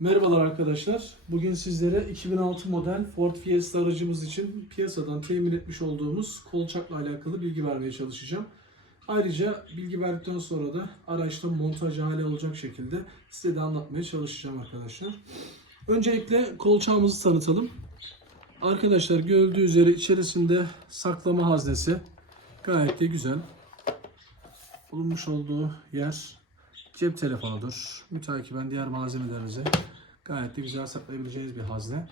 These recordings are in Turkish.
Merhabalar arkadaşlar. Bugün sizlere 2006 model Ford Fiesta aracımız için piyasadan temin etmiş olduğumuz kolçakla alakalı bilgi vermeye çalışacağım. Ayrıca bilgi verdikten sonra da araçta montaj hali olacak şekilde size de anlatmaya çalışacağım arkadaşlar. Öncelikle kolçağımızı tanıtalım. Arkadaşlar gördüğü üzere içerisinde saklama haznesi gayet de güzel. Bulunmuş olduğu yer cep telefonudur. Mütakiben diğer malzemelerinizi gayet de güzel saklayabileceğiniz bir hazne.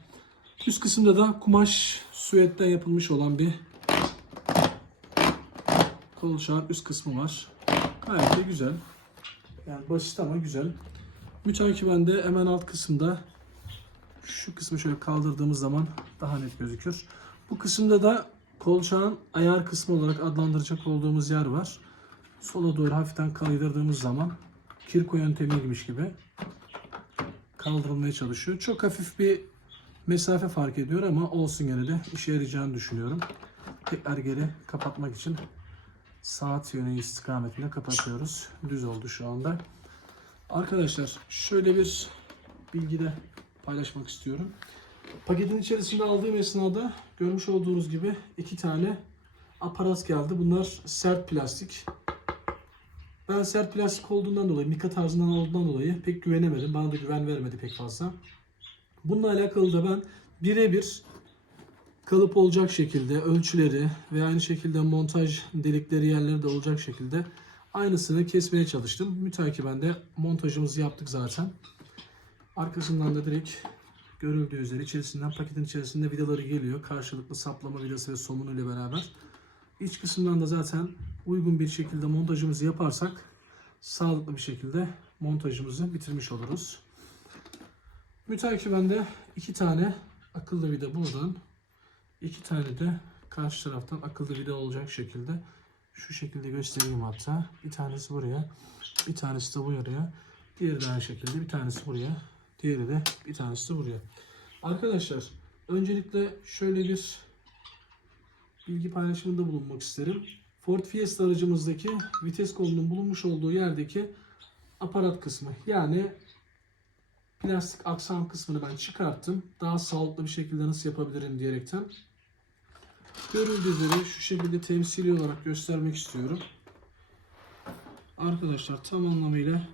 Üst kısımda da kumaş süetten yapılmış olan bir kolçağın üst kısmı var. Gayet de güzel. Yani basit ama güzel. Mütakiben de hemen alt kısımda şu kısmı şöyle kaldırdığımız zaman daha net gözükür. Bu kısımda da kolçağın ayar kısmı olarak adlandıracak olduğumuz yer var. Sola doğru hafiften kaydırdığımız zaman kirko yöntemiymiş gibi kaldırılmaya çalışıyor. Çok hafif bir mesafe fark ediyor ama olsun gene de işe yarayacağını düşünüyorum. Tekrar geri kapatmak için saat yönü istikametinde kapatıyoruz. Düz oldu şu anda. Arkadaşlar şöyle bir bilgi de paylaşmak istiyorum. Paketin içerisinde aldığım esnada görmüş olduğunuz gibi iki tane aparat geldi. Bunlar sert plastik. Ben sert plastik olduğundan dolayı, mika tarzından olduğundan dolayı pek güvenemedim. Bana da güven vermedi pek fazla. Bununla alakalı da ben birebir kalıp olacak şekilde ölçüleri ve aynı şekilde montaj delikleri yerleri de olacak şekilde aynısını kesmeye çalıştım. Mütakiben de montajımızı yaptık zaten. Arkasından da direkt görüldüğü üzere içerisinden paketin içerisinde vidaları geliyor. Karşılıklı saplama vidası ve somunu ile beraber. İç kısımdan da zaten uygun bir şekilde montajımızı yaparsak sağlıklı bir şekilde montajımızı bitirmiş oluruz. Mütakiben de iki tane akıllı vida buradan, iki tane de karşı taraftan akıllı vida olacak şekilde şu şekilde göstereyim hatta. Bir tanesi buraya, bir tanesi de bu yarıya, diğeri de aynı şekilde bir tanesi buraya, diğeri de bir tanesi de buraya. Arkadaşlar öncelikle şöyle bir bilgi paylaşımında bulunmak isterim. Ford Fiesta aracımızdaki vites kolunun bulunmuş olduğu yerdeki aparat kısmı yani plastik aksam kısmını ben çıkarttım. Daha sağlıklı bir şekilde nasıl yapabilirim diyerekten. Görüldüğü üzere şu şekilde temsili olarak göstermek istiyorum. Arkadaşlar tam anlamıyla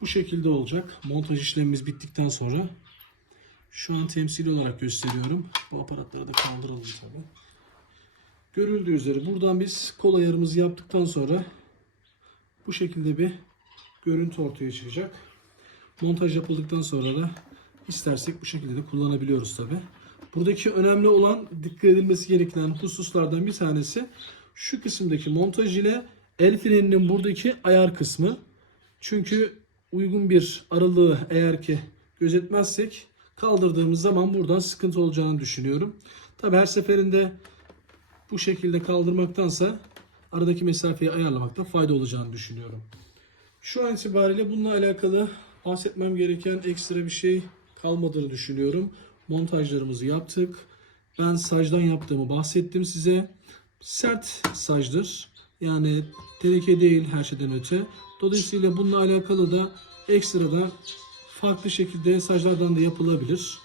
bu şekilde olacak. Montaj işlemimiz bittikten sonra şu an temsili olarak gösteriyorum. Bu aparatları da kaldıralım tabii. Görüldüğü üzere buradan biz kol ayarımızı yaptıktan sonra bu şekilde bir görüntü ortaya çıkacak. Montaj yapıldıktan sonra da istersek bu şekilde de kullanabiliyoruz tabi. Buradaki önemli olan dikkat edilmesi gereken hususlardan bir tanesi şu kısımdaki montaj ile el freninin buradaki ayar kısmı. Çünkü uygun bir aralığı eğer ki gözetmezsek kaldırdığımız zaman buradan sıkıntı olacağını düşünüyorum. Tabi her seferinde bu şekilde kaldırmaktansa aradaki mesafeyi ayarlamakta fayda olacağını düşünüyorum. Şu an itibariyle bununla alakalı bahsetmem gereken ekstra bir şey kalmadığını düşünüyorum. Montajlarımızı yaptık. Ben sacdan yaptığımı bahsettim size. Sert sacdır. Yani teneke değil her şeyden öte. Dolayısıyla bununla alakalı da ekstradan farklı şekilde saclardan da yapılabilir.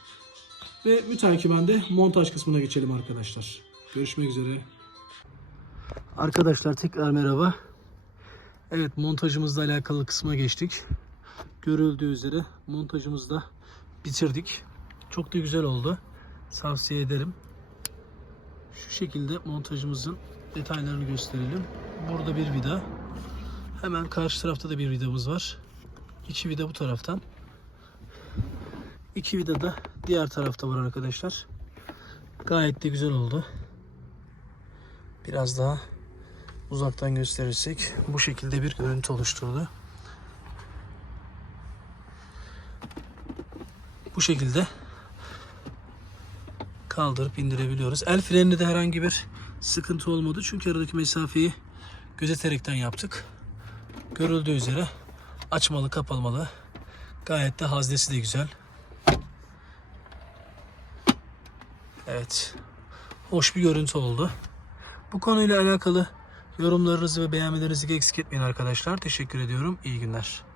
Ve mütakiben de montaj kısmına geçelim arkadaşlar. Görüşmek üzere. Arkadaşlar tekrar merhaba. Evet montajımızla alakalı kısma geçtik. Görüldüğü üzere montajımızı da bitirdik. Çok da güzel oldu. Tavsiye ederim. Şu şekilde montajımızın detaylarını gösterelim. Burada bir vida. Hemen karşı tarafta da bir vidamız var. İki vida bu taraftan. İki vida da diğer tarafta var arkadaşlar. Gayet de güzel oldu. Biraz daha uzaktan gösterirsek bu şekilde bir görüntü oluşturdu. Bu şekilde kaldırıp indirebiliyoruz. El freninde de herhangi bir sıkıntı olmadı. Çünkü aradaki mesafeyi gözeterekten yaptık. Görüldüğü üzere açmalı kapalmalı. Gayet de haznesi de güzel. Evet. Hoş bir görüntü oldu. Bu konuyla alakalı yorumlarınızı ve beğenmelerinizi eksik etmeyin arkadaşlar. Teşekkür ediyorum. İyi günler.